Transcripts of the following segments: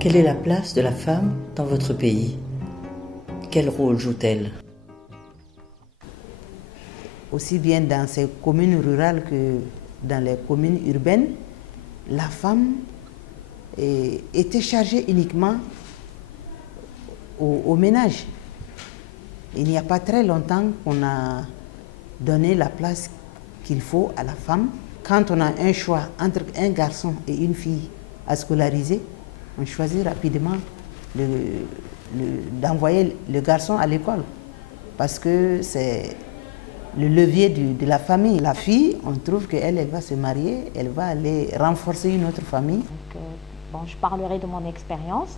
Quelle est la place de la femme dans votre pays? Quel rôle joue-t-elle? Aussi bien dans ces communes rurales que dans les communes urbaines, la femme était chargée uniquement au ménage. Il n'y a pas très longtemps qu'on a donné la place qu'il faut à la femme. Quand on a un choix entre un garçon et une fille à scolariser, on choisit rapidement d'envoyer le garçon à l'école parce que c'est le levier de la famille. La fille, on trouve qu'elle va se marier, elle va aller renforcer une autre famille. Donc, je parlerai de mon expérience.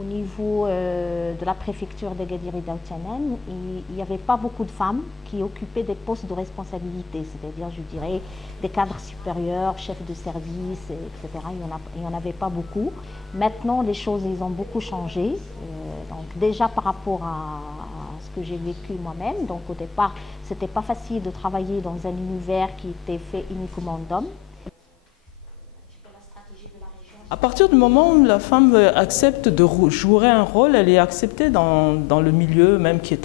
Au niveau de la préfecture d'Agadir Daoutianen, il n'y avait pas beaucoup de femmes qui occupaient des postes de responsabilité, c'est-à-dire, je dirais, des cadres supérieurs, chefs de service, etc. Il n'y en avait pas beaucoup. Maintenant, les choses, ils ont beaucoup changé. Donc, déjà par rapport à ce que j'ai vécu moi-même, donc au départ, ce n'était pas facile de travailler dans un univers qui était fait uniquement d'hommes. À partir du moment où la femme accepte de jouer un rôle, elle est acceptée dans le milieu même qui est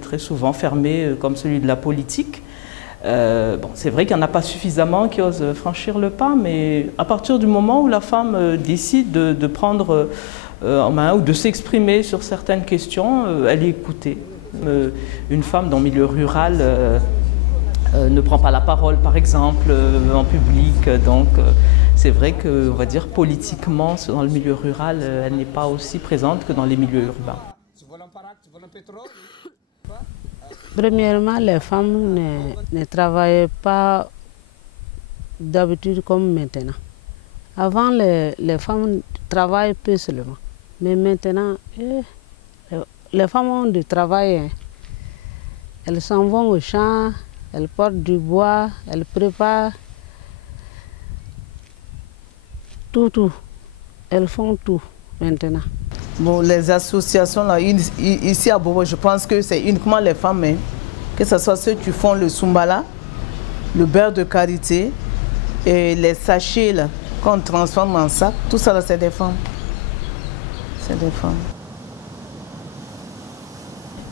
très souvent fermé, comme celui de la politique. Bon, c'est vrai qu'il n'y en a pas suffisamment qui osent franchir le pas, mais à partir du moment où la femme décide de prendre en main ou de s'exprimer sur certaines questions, elle est écoutée. Une femme dans le milieu rural ne prend pas la parole, par exemple, en public, donc c'est vrai que, on va dire, politiquement, dans le milieu rural, elle n'est pas aussi présente que dans les milieux urbains. Premièrement, les femmes ne travaillaient pas d'habitude comme maintenant. Avant, les femmes travaillent peu seulement, mais maintenant, les femmes ont du travail. Hein. Elles s'en vont au champ, elles portent du bois, elles préparent tout. Elles font tout maintenant. Bon, les associations là, ici à Bobo, je pense que c'est uniquement les femmes, hein, que ce soit ceux qui font le Soumbala, le beurre de karité et les sachets qu'on transforme en sac, tout ça là, c'est des femmes. C'est des femmes.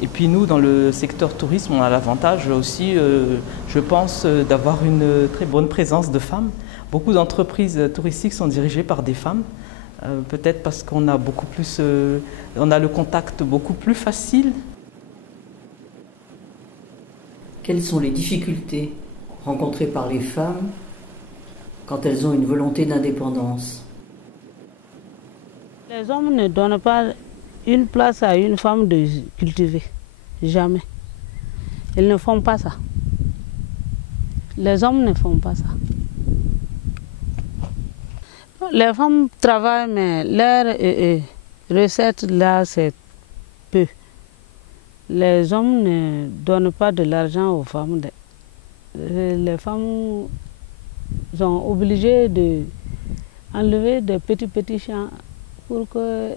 Et puis nous, dans le secteur tourisme, on a l'avantage aussi, je pense, d'avoir une très bonne présence de femmes. Beaucoup d'entreprises touristiques sont dirigées par des femmes, peut-être parce qu'on a beaucoup plus, on a le contact beaucoup plus facile. Quelles sont les difficultés rencontrées par les femmes quand elles ont une volonté d'indépendance? Les hommes ne donnent pas une place à une femme de cultiver. Jamais. Ils ne font pas ça. Les hommes ne font pas ça. Les femmes travaillent, mais leurs recettes là, c'est peu. Les hommes ne donnent pas de l'argent aux femmes. Les femmes sont obligées d'enlever des petits champs pour que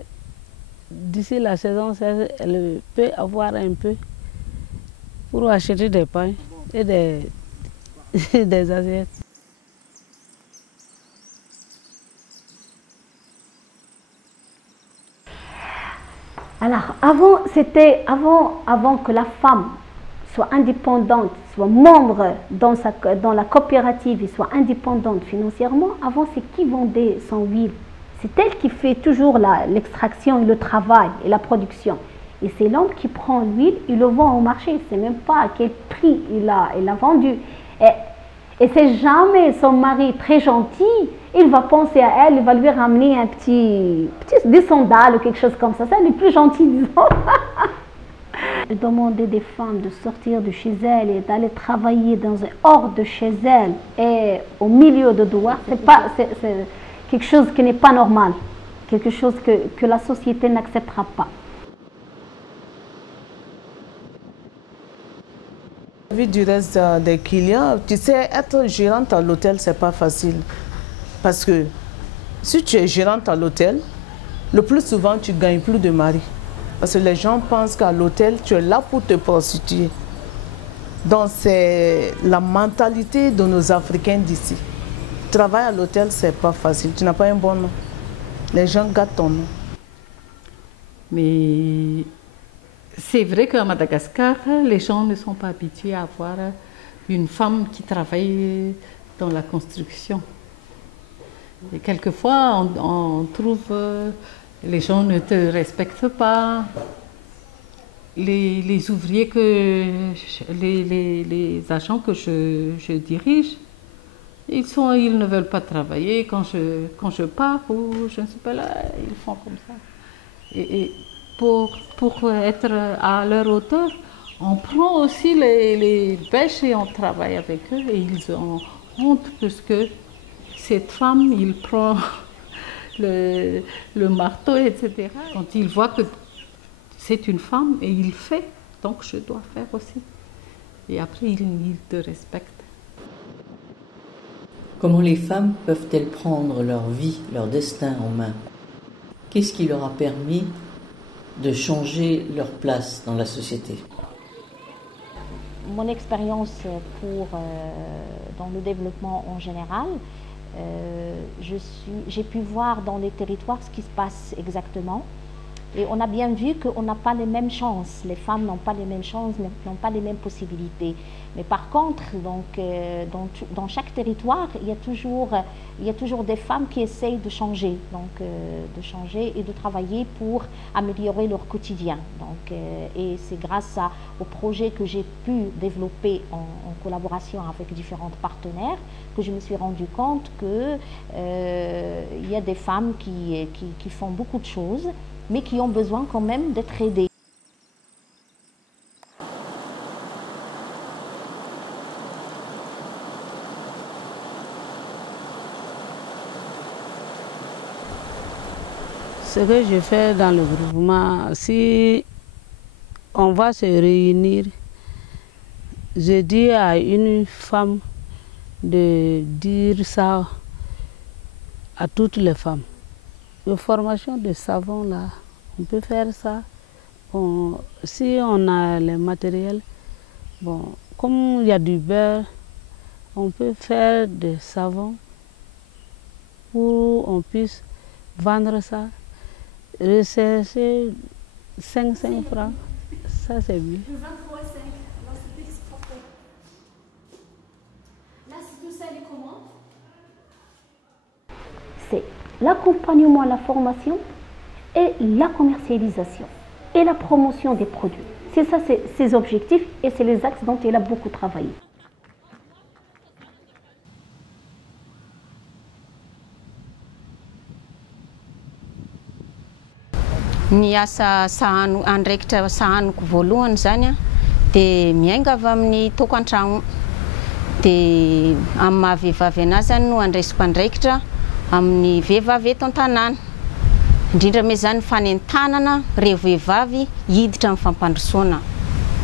d'ici la saison, elle peut avoir un peu pour acheter des pains et des assiettes. Alors, avant que la femme soit indépendante, soit membre dans la coopérative et soit indépendante financièrement, avant c'est qui vendait son huile. C'est elle qui fait toujours l'extraction et le travail et la production. Et c'est l'homme qui prend l'huile, il le vend au marché. Il ne sait même pas à quel prix il a vendu. Et c'est jamais son mari très gentil. Il va penser à elle, il va lui ramener des sandales ou quelque chose comme ça. C'est le plus gentil, disons. Demander des femmes de sortir de chez elles et d'aller travailler hors de chez elles et au milieu de Douar, c'est quelque chose qui n'est pas normal, quelque chose que la société n'acceptera pas. Vu du reste des clients, tu sais, être gérante à l'hôtel, c'est pas facile. Parce que si tu es gérante à l'hôtel, le plus souvent, tu ne gagnes plus de mari. Parce que les gens pensent qu'à l'hôtel, tu es là pour te prostituer. Donc, c'est la mentalité de nos Africains d'ici. Travailler à l'hôtel, c'est pas facile. Tu n'as pas un bon nom. Les gens gâtent ton nom. Mais c'est vrai qu'à Madagascar, les gens ne sont pas habitués à voir une femme qui travaille dans la construction. Et quelquefois, on trouve les gens ne te respectent pas. Les ouvriers les agents que je dirige, ils ne veulent pas travailler. Quand je pars ou je ne suis pas là, ils font comme ça. Et pour être à leur hauteur, on prend aussi les bêches et on travaille avec eux. Et ils ont honte parce que cette femme, il prend le marteau, etc. Quand il voit que c'est une femme et il fait, donc je dois faire aussi. Et après, il te respecte. Comment les femmes peuvent-elles prendre leur vie, leur destin en main? Qu'est-ce qui leur a permis de changer leur place dans la société? Mon expérience dans le développement en général, j'ai pu voir dans les territoires ce qui se passe exactement. Et on a bien vu qu'on n'a pas les mêmes chances. Les femmes n'ont pas les mêmes chances, n'ont pas les mêmes possibilités. Mais par contre, donc, dans chaque territoire, il y a toujours des femmes qui essayent de changer, et de travailler pour améliorer leur quotidien. Donc, et c'est grâce au projet que j'ai pu développer en collaboration avec différents partenaires que je me suis rendu compte qu'il y a des femmes qui font beaucoup de choses, mais qui ont besoin quand même d'être aidées. Ce que je fais dans le groupement, si on va se réunir, je dis à une femme de dire ça à toutes les femmes. La formation de savon, là, on peut faire ça. Bon, si on a le matériel, bon, comme il y a du beurre, on peut faire des savons pour qu'on puisse vendre ça, rechercher 5 francs. Ça, c'est mieux. Le 23,5, là, c'est exporté. Là, c'est tout ça, les commandes. C'est l'accompagnement à la formation et la commercialisation et la promotion des produits. C'est ça, c'est ses objectifs et c'est les axes dont il a beaucoup travaillé. Ny asa andraikitra sahaniko voalohany zany dia miainga avy amin'ny toko an-tragno. Dia amin'ny mahavehivavy anazy zany no andraisiko andraikitra amin'ny vehivavy eto an-tanàna. Indrindra me zany fanentanana ireo vehivavy hiditra amin'ny fampandrosoana.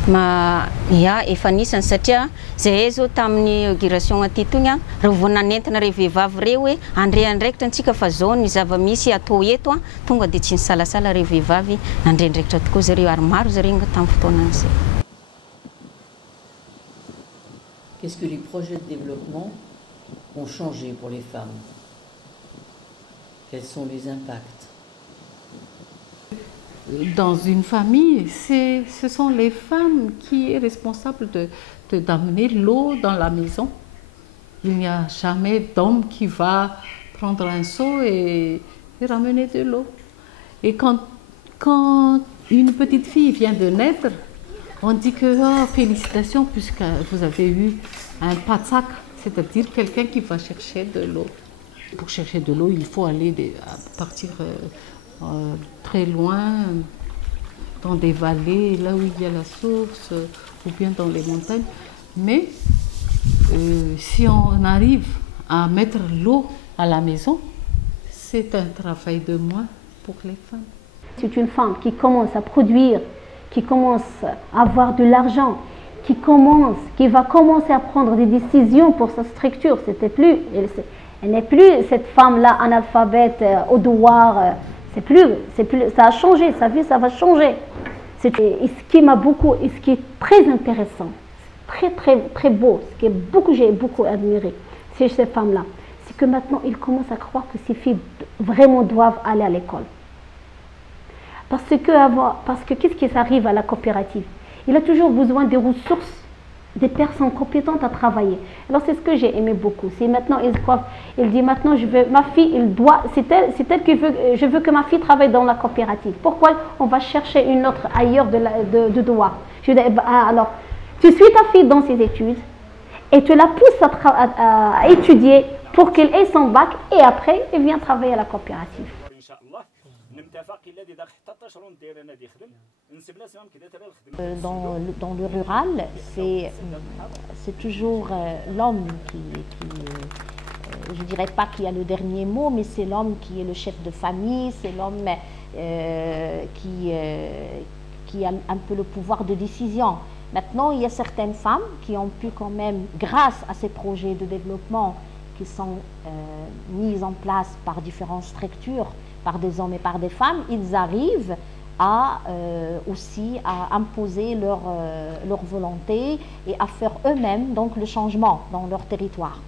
Efa nisany satria zahay zao tamin'ny inauguration aty tony raha vao nanentina ireo vehivavy ireo hoe andre andraikitra antsika fa zao ny zava-misy atao eto tonga dia tsy nisalasala ireo vehivavy nandre andraikitra tokoa zareo ary maro zareo tamin'ny fotoanan'izay. Qu'est-ce que les projets de développement ont changé pour les femmes? Quels sont les impacts? Dans une famille, ce sont les femmes qui sont responsables d'amener l'eau dans la maison. Il n'y a jamais d'homme qui va prendre un seau et ramener de l'eau. Et quand une petite fille vient de naître, on dit que félicitations puisque vous avez eu un patsak, c'est-à-dire quelqu'un qui va chercher de l'eau. Pour chercher de l'eau, il faut aller partir très loin, dans des vallées, là où il y a la source, ou bien dans les montagnes. Mais si on arrive à mettre l'eau à la maison, c'est un travail de moins pour les femmes. C'est une femme qui commence à produire, qui commence à avoir de l'argent, qui va commencer à prendre des décisions pour sa structure. Elle n'est plus cette femme-là analphabète au devoir. Ça a changé, sa vie, ça va changer. Et ce qui m'a beaucoup, et ce qui est très intéressant, très très très beau, ce que j'ai beaucoup admiré, c'est ces femmes-là, c'est que maintenant ils commencent à croire que ces filles vraiment doivent aller à l'école. Parce que qu'est-ce qui arrive à la coopérative? Il a toujours besoin des ressources, des personnes compétentes à travailler. Alors c'est ce que j'ai aimé beaucoup. C'est maintenant, il dit maintenant, ma fille, c'est elle qui veut, je veux que ma fille travaille dans la coopérative. Pourquoi on va chercher une autre ailleurs de Doha? Je dis, alors, tu suis ta fille dans ses études et tu la pousses à étudier pour qu'elle ait son bac et après, elle vient travailler à la coopérative. Dans le rural, c'est toujours l'homme je ne dirais pas qui a le dernier mot, mais c'est l'homme qui est le chef de famille, c'est l'homme qui a un peu le pouvoir de décision. Maintenant, il y a certaines femmes qui ont pu quand même, grâce à ces projets de développement qui sont mis en place par différentes structures, par des hommes et par des femmes, ils arrivent aussi à imposer leur volonté et à faire eux-mêmes donc le changement dans leur territoire.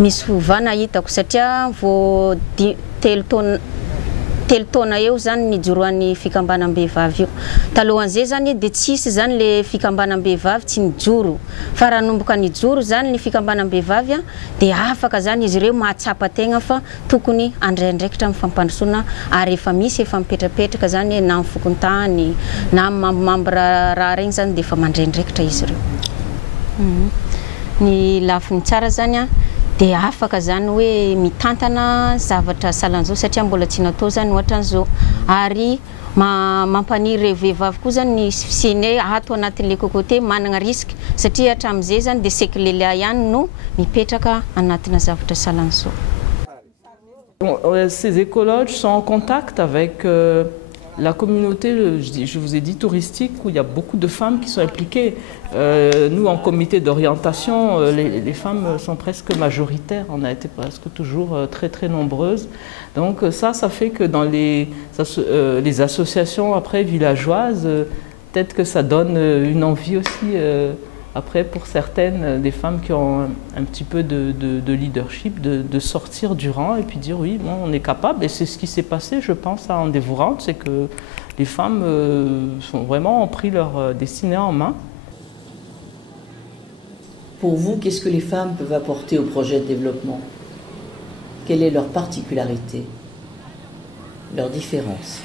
Misy fovana hitako satria vo telo taona eo zany nijoroan'ny fikambanam-behivavy io. Talohan'izay zany dia tsisy zany le fikambanam-behivavy tsy nijoro. Fa raha nomboka nijoro zany ny fikambanam-behivavy dia afaka zany izy ireo mahatsapa tegna fa tokony andraindraikitra mifampandrosoana ary efa misy efa mipetrapetraka zany na mifokontany na mambo raha regny zany dia efa mandraindraikitra izy ireo. Ny lafiny tsara zany dia afaka zany hoe mitantana zavatra salan'izao satria mbola tsy natao zany ohatran'izao ary mampaniry vehivavy koa zany ny fisiany ato anatin'le côté manana risque satria hatramin'izay zany dia seky lehilahy ihany no mipetraka anatina zavatra salan'izao. Ces écologes sont en contact avec la communauté, je vous ai dit, touristique, où il y a beaucoup de femmes qui sont impliquées. Nous, en comité d'orientation, les femmes sont presque majoritaires. On a été presque toujours très, très nombreuses. Donc ça fait que dans les associations après villageoises, peut-être que ça donne une envie aussi, après pour certaines, des femmes qui ont un petit peu de leadership, de sortir du rang et puis dire oui, bon, on est capable. Et c'est ce qui s'est passé, je pense, à Endeavourante, c'est que les femmes ont pris leur destinée en main. Pour vous, qu'est-ce que les femmes peuvent apporter au projet de développement? Quelle est leur particularité, leur différence?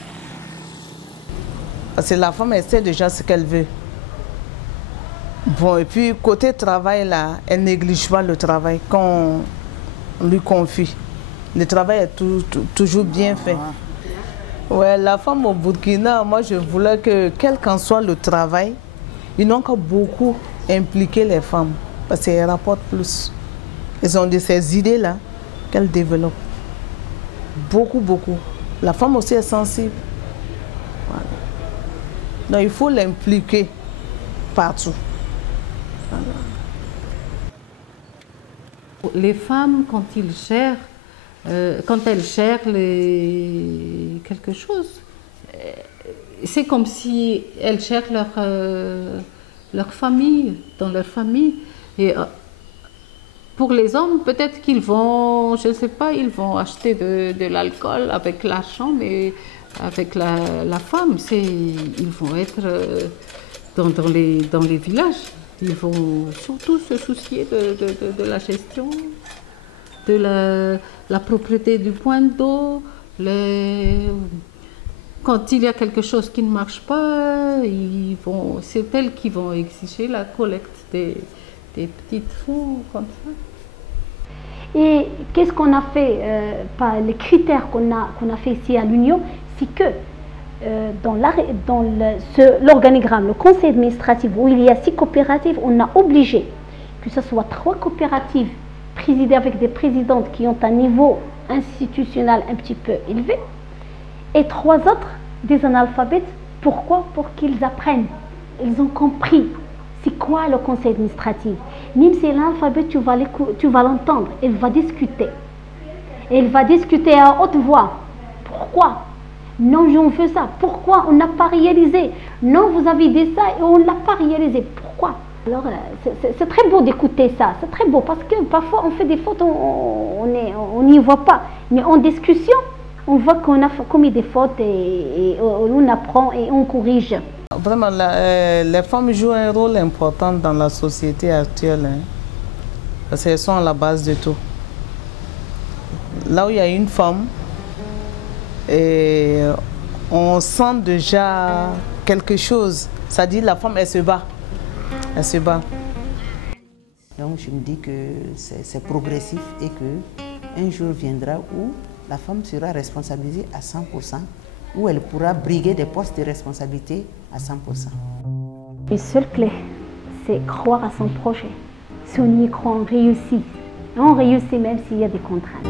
Parce que la femme, elle sait déjà ce qu'elle veut. Bon, et puis côté travail, là, elle ne néglige pas le travail qu'on lui confie. Le travail est toujours bien fait. Ouais, la femme au Burkina, moi je voulais que, quel qu'en soit le travail, ils n'ont qu'à beaucoup impliquer les femmes parce qu'elles rapportent plus. Elles ont de ces idées-là qu'elles développent. Beaucoup, beaucoup. La femme aussi est sensible. Voilà. Donc il faut l'impliquer partout. Les femmes, quand elles gèrent quelque chose, c'est comme si elles gèrent leur famille, dans leur famille. Et pour les hommes, peut-être qu'ils vont, je ne sais pas, ils vont acheter de l'alcool avec l'argent, mais avec la femme, ils vont être dans les villages. Ils vont surtout se soucier de la gestion, de la propriété du point d'eau. Quand il y a quelque chose qui ne marche pas, c'est elles qui vont exiger la collecte des petites fonds comme ça. Et qu'est-ce qu'on a fait, les critères qu'on a fait ici à l'Union, c'est que dans l'organigramme, le conseil administratif où il y a 6 coopératives, on a obligé que ce soit 3 coopératives présidées avec des présidentes qui ont un niveau institutionnel un petit peu élevé et 3 autres des analphabètes. Pourquoi? Pour qu'ils apprennent. Ils ont compris c'est quoi le conseil administratif. Même si l'analphabète, tu vas l'entendre, elle va discuter. Elle va discuter à haute voix. Pourquoi? Non, j'en veux ça. Pourquoi on n'a pas réalisé? Non, vous avez dit ça et on ne l'a pas réalisé. Pourquoi? Alors, c'est très beau d'écouter ça, c'est très beau parce que parfois on fait des fautes, on n'y voit pas. Mais en discussion, on voit qu'on a commis des fautes et on apprend et on corrige. Vraiment, les femmes jouent un rôle important dans la société actuelle, hein, parce qu'elles sont à la base de tout. Là où il y a une femme, et on sent déjà quelque chose. C'est-à-dire la femme, elle se bat. Elle se bat. Donc je me dis que c'est progressif et qu'un jour viendra où la femme sera responsabilisée à 100%, où elle pourra briguer des postes de responsabilité à 100%. Une seule clé, c'est croire à son projet. Si on y croit, on réussit. On réussit même s'il y a des contraintes.